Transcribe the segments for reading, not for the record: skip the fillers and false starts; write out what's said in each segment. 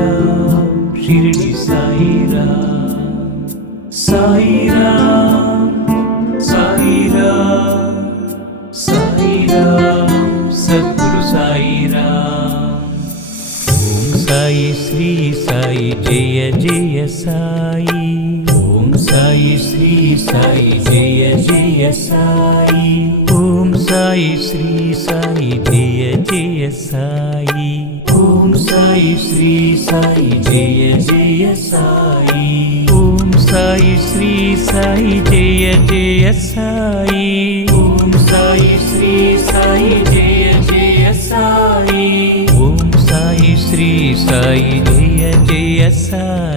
Sairam Shirdi Sairam Sairam Sairam Sairam Sadhguru Sairam Om Sai Shri Sai Jaya Jaya Sai Om Sai Shri Sai Jaya Jaya Sai Om Sai Shri Sai Jaya Jaya Sai Om Sai Shri Sai Jaya Jaya Sai Om Sai Shri Sai Jaya Jaya Sai Om Sai Shri Sai Jaya Jaya Sai Om Sai Shri Sai Jaya Jaya Sai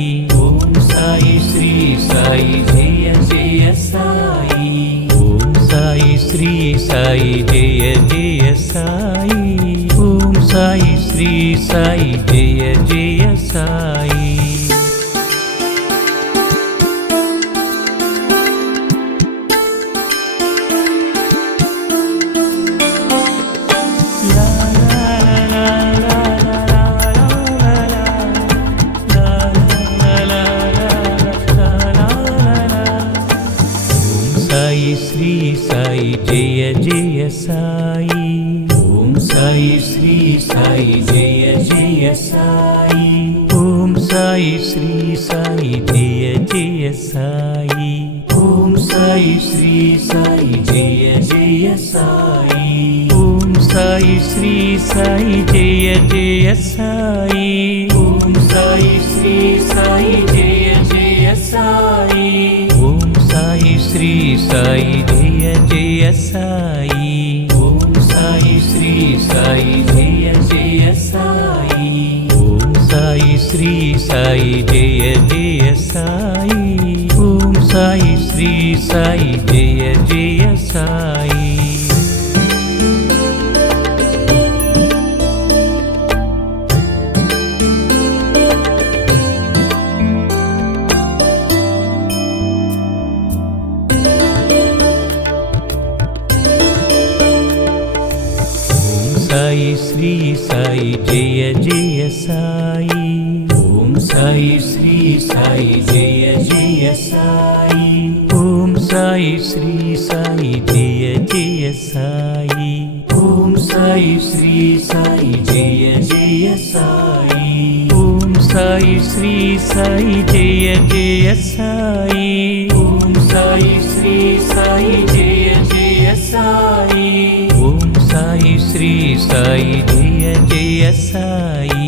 Om Sai Shri Sai Jaya Jaya Sai Om Sai Shri Sai Jaya Jaya Sai Om Sai Shri Sai Jaya Jaya Sai Sai Shri Sai Jaya Jaya Sai Om Sai Shri Sai Jaya Jaya Sai Om Sai Shri Sai Jaya Jaya Sai Om Sai Shri Sai Jaya Jaya Sai Om Sai Shri Sai Jaya Jaya Sai Om Sai Shri Sai Jaya Jaya Sai Om Sai Shri Sai Jaya Jaya Sai Om Sai Shri Sai Jaya Jaya Sai Om Sai Shri Sai Jaya Jaya Sai Om Sai Shri Sai Jaya Jaya Sai Sai Shri Sai Jaya Jaya Sai Om Sai Shri Sai Jaya Jaya Sai Om Sai Shri Sai Jaya Jaya Sai Om Sai Shri Sai Jaya Jaya Sai Om Sai Shri Sai Jaya Jaya Sai Om Sai Shri Sai Jaya Jaya Sai Om Sai Shri Sai Jaya Jaya Sai